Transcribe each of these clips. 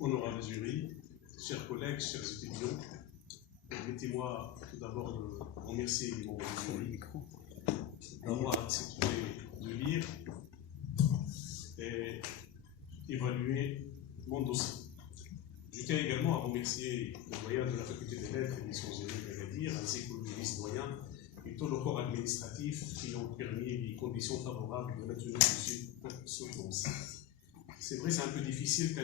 honorable jury, chers collègues, chers étudiants, permettez-moi tout d'abord de remercier les membres du jury d'avoir accepté de lire et évaluer mon dossier. Je tiens également à remercier le doyen de la faculté des lettres et des sciences humaines d'Agadir, ainsi que le vice-doyen et tout le corps administratif qui ont permis les conditions favorables de la tenue de ce dossier. C'est vrai, c'est un peu difficile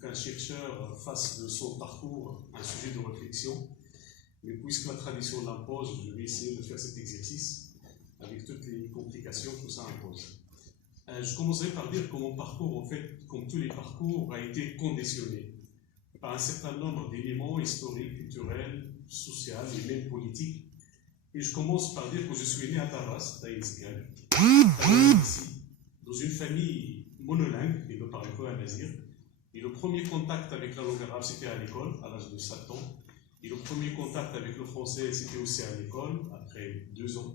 qu'un chercheur fasse de son parcours un sujet de réflexion, mais puisque la tradition l'impose, je vais essayer de faire cet exercice avec toutes les complications que ça impose. Je commencerai par dire que mon parcours, en fait, comme tous les parcours, a été conditionné par un certain nombre d'éléments historiques, culturels, sociaux et même politiques. Et je commence par dire que je suis né à Taras, dans une famille monolingue qui ne parlait pas amazigh. Et le premier contact avec la langue arabe, c'était à l'école, à l'âge de 7 ans. Et le premier contact avec le français, c'était aussi à l'école, après 2 ans.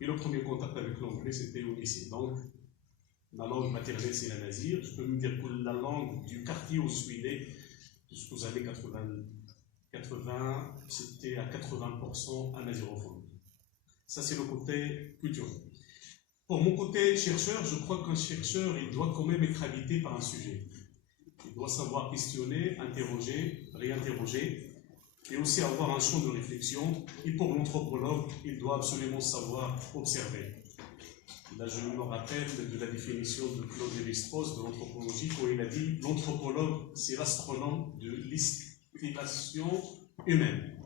Et le premier contact avec l'anglais, c'était au lycée. Donc, ma langue maternelle, c'est l'amazigh. Je peux me dire que la langue du quartier où je suis né, jusqu'aux années 80, c'était à 80% amazighophone. Ça, c'est le côté culturel. Pour mon côté chercheur, je crois qu'un chercheur, il doit quand même être habité par un sujet. Il doit savoir questionner, interroger, réinterroger, et aussi avoir un champ de réflexion. Et pour l'anthropologue, il doit absolument savoir observer. Là, je me rappelle de la définition de Claude Lévi-Strauss de l'anthropologie, où il a dit « L'anthropologue, c'est l'astronome de l'estimation humaine ».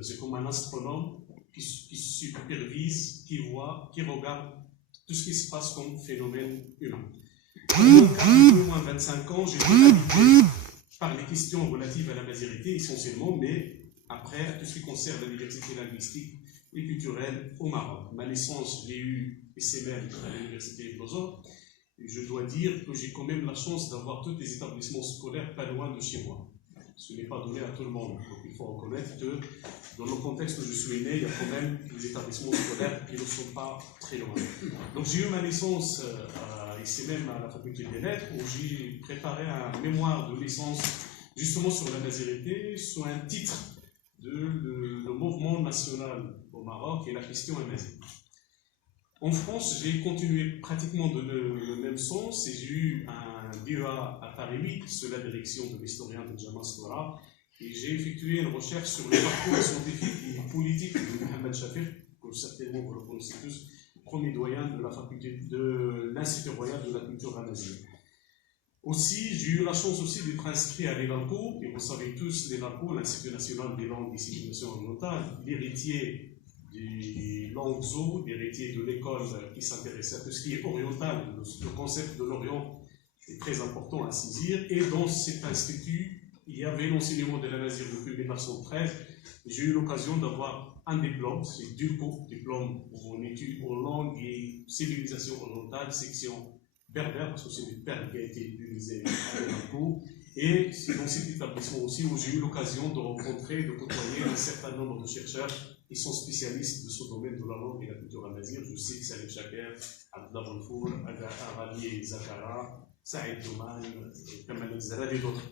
C'est comme un astronome qui supervise, qui voit, qui regarde tout ce qui se passe comme phénomène humain. Pendant 4 moins 25 ans, j'ai été habité par les questions relatives à la mazirité essentiellement, mais après, tout ce qui concerne la diversité linguistique et culturelle au Maroc. Ma licence, j'ai eu SML à l'université de Besançon, et je dois dire que j'ai quand même la chance d'avoir tous les établissements scolaires pas loin de chez moi. Ce n'est pas donné à tout le monde, donc il faut reconnaître que dans le contexte où je suis né, il y a quand même des établissements scolaires qui ne sont pas très loin. Donc j'ai eu ma licence et c'est même à la faculté des lettres où j'ai préparé un mémoire de licence justement sur la mazirité, sous un titre de le mouvement national au Maroc et la question amazigh. En France, j'ai continué pratiquement dans le même sens et j'ai eu un DEA à Paris 8 sous la direction de l'historien de Jamal Stora et j'ai effectué une recherche sur le parcours scientifique et politique de Mohamed Shafir, que certainement vous le connaissez tous, premier doyen de la faculté de l'Institut royal de la culture amazigh. Aussi, j'ai eu la chance aussi d'être inscrit à l'ENALCO, et vous savez tous, l'ENALCO, l'Institut national des langues et civilisations orientales, l'héritier des langues zo, l'héritier de l'école qui s'intéresse à tout ce qui est oriental. Le concept de l'Orient est très important à saisir, et dans cet institut, il y avait l'enseignement de l'amazigh depuis 1913. J'ai eu l'occasion d'avoir un diplôme, c'est DUCO, diplôme en études en langue et civilisation orientale, section berbère, parce que c'est le terme qui a été utilisé à l'ENALCO. Et c'est dans cet établissement aussi où j'ai eu l'occasion de rencontrer, de côtoyer un certain nombre de chercheurs qui sont spécialistes de ce domaine de la langue et de la culture amazigh. Je sais que Salim Chaker, Abdullah Bonfour, Arali Zakara, Saïd Douman, Kamal Zalal et d'autres.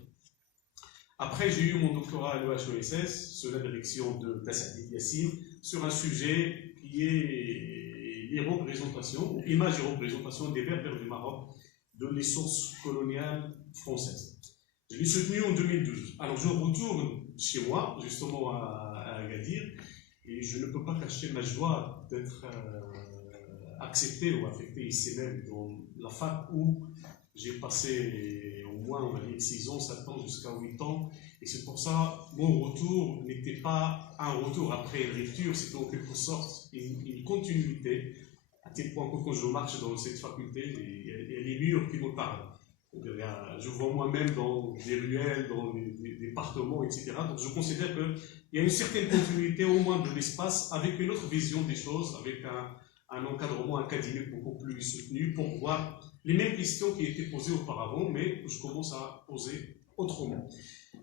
Après, j'ai eu mon doctorat à l'EHESS sous la direction de Tassadid Yassine sur un sujet qui est les représentations, images et représentations des berbères du Maroc de les sources coloniales françaises. Je l'ai soutenu en 2012. Alors je retourne chez moi, justement à Agadir, et je ne peux pas cacher ma joie d'être accepté ou affecté ici même dans la fac où j'ai passé au moins, on va dire, 6 ans, 7 ans, jusqu'à 8 ans. Et c'est pour ça, mon retour n'était pas un retour après une rupture, c'était en quelque sorte une continuité, à tel point que quand je marche dans cette faculté, il y a les murs qui me parlent. Je vois moi-même dans des ruelles, dans des départements, etc. Donc je considère qu'il y a une certaine continuité au moins de l'espace, avec une autre vision des choses, avec un encadrement académique beaucoup plus soutenu pour voir les mêmes questions qui étaient posées auparavant, mais que je commence à poser autrement.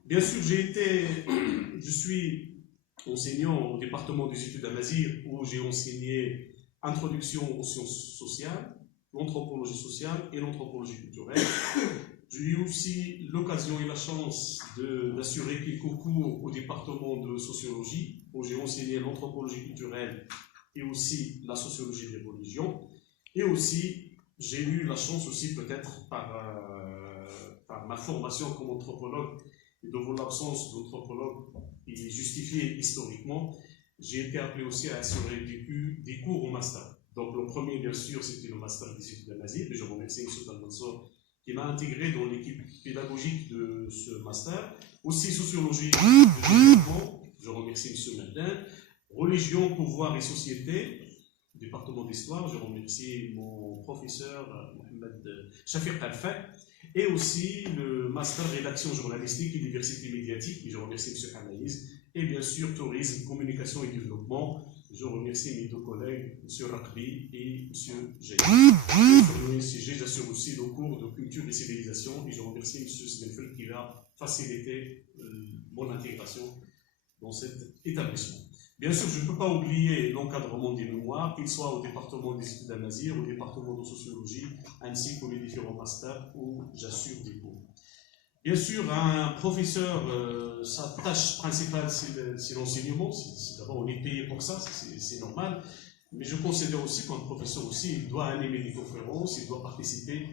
Bien sûr, je suis enseignant au département des études amazigh où j'ai enseigné introduction aux sciences sociales, l'anthropologie sociale et l'anthropologie culturelle. J'ai eu aussi l'occasion et la chance d'assurer quelques cours au département de sociologie, où j'ai enseigné l'anthropologie culturelle et aussi la sociologie des religions. Et aussi, j'ai eu la chance aussi, peut-être par ma formation comme anthropologue, et devant l'absence d'anthropologue qui est justifiée historiquement, j'ai été appelé aussi à assurer des cours au master. Donc le premier, bien sûr, c'était le master des études d'Al-Nazir, et je remercie M. Talmansour qui m'a intégré dans l'équipe pédagogique de ce master. Aussi sociologie de développement, je remercie M. Merdin. Religion, pouvoir et société, département d'histoire, je remercie mon professeur Mohamed Shafiq Alfaq. Et aussi le master rédaction journalistique et diversité médiatique, et je remercie M. Anaïs. Et bien sûr, tourisme, communication et développement. Je remercie mes deux collègues, M. Rakbi et M. G. Sur le SCG, j'assure aussi le cours de culture et civilisation et je remercie M. Svenfeld qui a facilité mon intégration dans cet établissement. Bien sûr, je ne peux pas oublier l'encadrement des mémoires, qu'il soit au département des études d'Al-Nazir, au département de sociologie, ainsi qu'aux différents masters où j'assure des cours. Bien sûr, un professeur, sa tâche principale, c'est l'enseignement. D'abord, on est payé pour ça, c'est normal. Mais je considère aussi qu'un professeur aussi, il doit animer des conférences, il doit participer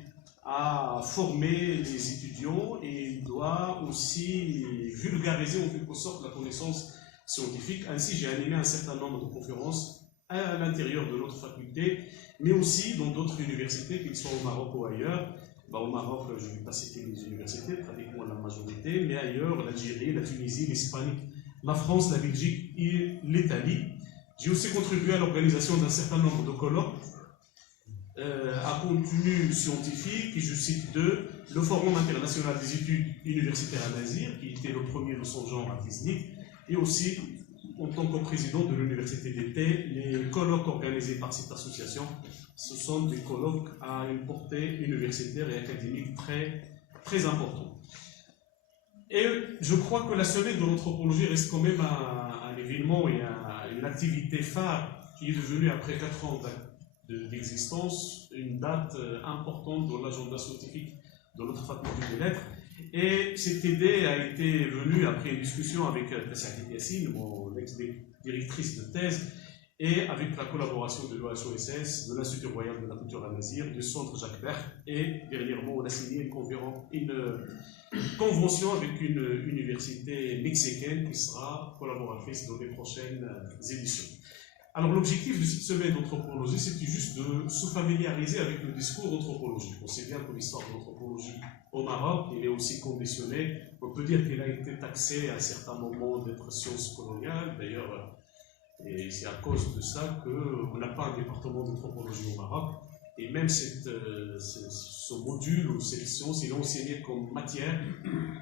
à former les étudiants et il doit aussi vulgariser en quelque sorte la connaissance scientifique. Ainsi, j'ai animé un certain nombre de conférences à l'intérieur de notre faculté, mais aussi dans d'autres universités, qu'ils soient au Maroc ou ailleurs. Au Maroc, je ne vais pas citer les universités, pratiquement la majorité, mais ailleurs, l'Algérie, la Tunisie, l'Espagne, la France, la Belgique et l'Italie. J'ai aussi contribué à l'organisation d'un certain nombre de colloques à contenu scientifique, et je cite deux, le Forum international des études universitaires à Nazir, qui était le premier de son genre à Tiznik, et aussi, en tant que président de l'université d'été, les colloques organisés par cette association. Ce sont des colloques à une portée universitaire et académique très importante. Et je crois que la semaine de l'anthropologie reste quand même un événement et une activité phare qui est devenue, après 4 ans d'existence, une date importante dans l'agenda scientifique de notre faculté des lettres. Et cette idée a été venue après une discussion avec Tassaïd Yassine, mon ex-directrice de thèse, et avec la collaboration de l'OHOSS, de l'Institut Royal de la Culture Al-Nazir, du Centre Jacques Berck, et dernièrement, on a signé une convention avec une université mexicaine qui sera collaboratrice dans les prochaines éditions. Alors, l'objectif de cette semaine d'anthropologie, c'était juste de se familiariser avec le discours anthropologique. On sait bien que l'histoire de l'anthropologie au Maroc, elle est aussi conditionnée. On peut dire qu'elle a été taxée à un certain moment d'être science coloniale. D'ailleurs, et c'est à cause de ça qu'on n'a pas un département d'anthropologie au Maroc. Et même ce module ou cette science, il est enseigné comme matière,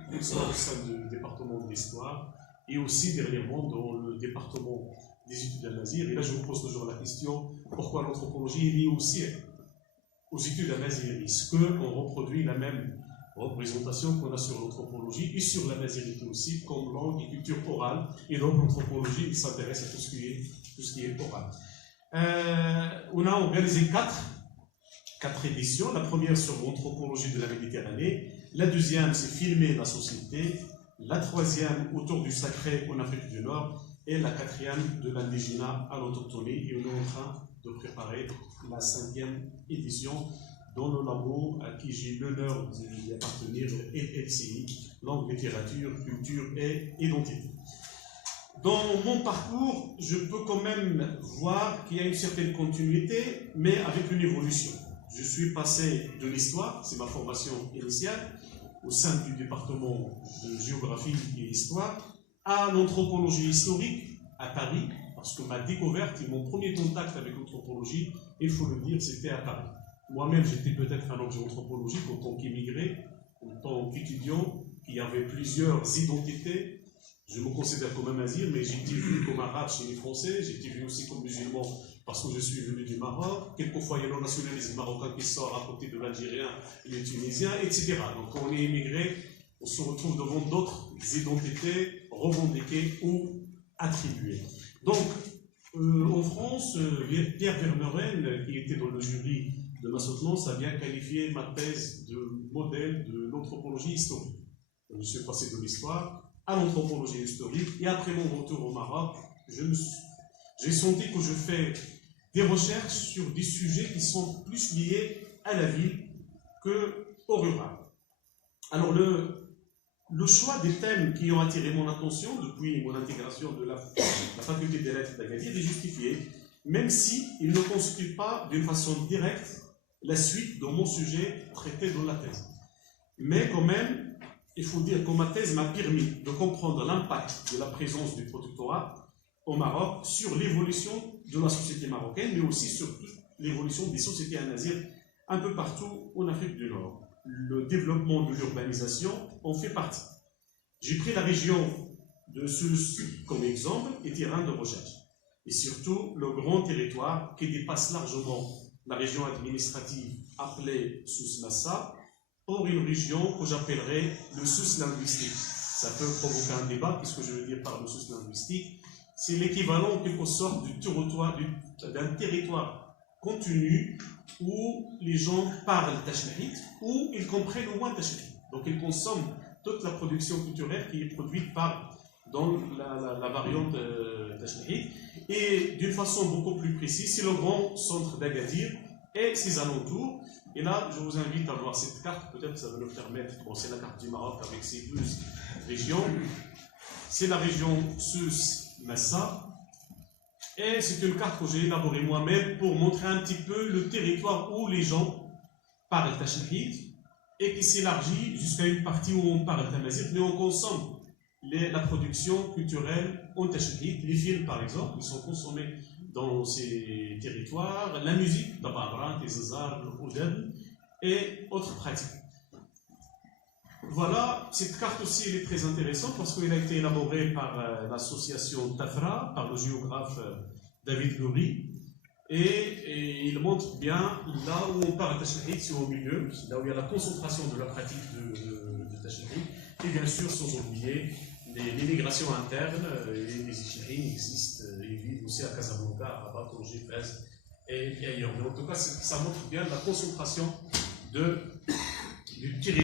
qu'il soit au sein du département d'histoire et aussi dernièrement dans le département des études Al-Nazir. Et là, je vous pose toujours la question, pourquoi l'anthropologie est liée aussi aux études Al-Nazir? Est-ce qu'on reproduit la même représentation qu'on a sur l'anthropologie et sur la nazirité aussi, comme langue et culture orale? Et donc, l'anthropologie, il s'intéresse à tout ce qui est oral. On a organisé quatre éditions. La première sur l'anthropologie de la Méditerranée. La deuxième, c'est filmer la société. La troisième, autour du sacré en Afrique du Nord. Et la quatrième, de l'indigénat à l'autochtonie. Et on est en train de préparer la 5e édition dans le labo à qui j'ai l'honneur d'y appartenir, le LCI, langue, littérature, culture et identité. Dans mon parcours, je peux quand même voir qu'il y a une certaine continuité, mais avec une évolution. Je suis passé de l'histoire, c'est ma formation initiale, au sein du département de géographie et histoire, à l'anthropologie historique à Paris, parce que ma découverte et mon premier contact avec l'anthropologie, il faut le dire, c'était à Paris. Moi-même, j'étais peut-être un objet anthropologique en tant qu'immigré, en tant qu'étudiant, qui avait plusieurs identités. Je me considère comme un Nazir, mais j'ai été vu comme arabe chez les Français, j'ai été vu aussi comme musulman parce que je suis venu du Maroc. Quelquefois, il y a le nationalisme marocain qui sort à côté de l'Algérien et des Tunisiens, etc. Donc, quand on est immigré, on se retrouve devant d'autres identités revendiquées ou attribuées. Donc, en France, Pierre Vermeuren, qui était dans le jury de ma soutenance a bien qualifié ma thèse de modèle de l'anthropologie historique. Je suis passé de l'histoire à l'anthropologie historique, et après mon retour au Maroc, j'ai senti que je fais des recherches sur des sujets qui sont plus liés à la ville qu'au rural. Alors le choix des thèmes qui ont attiré mon attention depuis mon intégration de la faculté des lettres d'Agadir est justifié, même si il ne constitue pas d'une façon directe la suite de mon sujet traité dans la thèse. Mais quand même, il faut dire que ma thèse m'a permis de comprendre l'impact de la présence du protectorat au Maroc sur l'évolution de la société marocaine, mais aussi sur l'évolution des sociétés al-Nazir un peu partout en Afrique du Nord. Le développement de l'urbanisation en fait partie. J'ai pris la région de Souss comme exemple et terrain de recherche, et surtout le grand territoire qui dépasse largement la région administrative appelée Souss-Massa, pour une région que j'appellerais le Souss linguistique. Ça peut provoquer un débat. Qu'est-ce que je veux dire par le Souss linguistique? C'est l'équivalent en quelque sorte d'un territoire continu où les gens parlent tachnahite, où ils comprennent au moins tachnahite. Donc ils consomment toute la production culturelle qui est produite dans la variante tachnahite. Et d'une façon beaucoup plus précise, c'est le grand centre d'Agadir et ses alentours. Et là, je vous invite à voir cette carte, peut-être que ça va nous permettre, bon, c'est la carte du Maroc avec ses 12 régions. C'est la région Souss-Massa. Et c'est une carte que j'ai élaborée moi-même pour montrer un petit peu le territoire où les gens parlent tachnahite et qui s'élargit jusqu'à une partie où on parle tamazight, mais on consomme la production culturelle en tachnahite. Les films, par exemple, ils sont consommés dans ces territoires, la musique, Dabara, Tezazar, Oudem et autres pratiques. Voilà, cette carte aussi elle est très intéressante parce qu'elle a été élaborée par l'association Tafra, par le géographe David Nouri, et il montre bien là où on parle tachnahite, c'est au milieu, là où il y a la concentration de la pratique de tachnahite, et bien sûr sans oublier les migrations internes. Les Ichirines existent, ils vivent aussi à Casablanca, à Rabat, Tanger, Fès et ailleurs. Mais en tout cas, ça montre bien la concentration du territoire.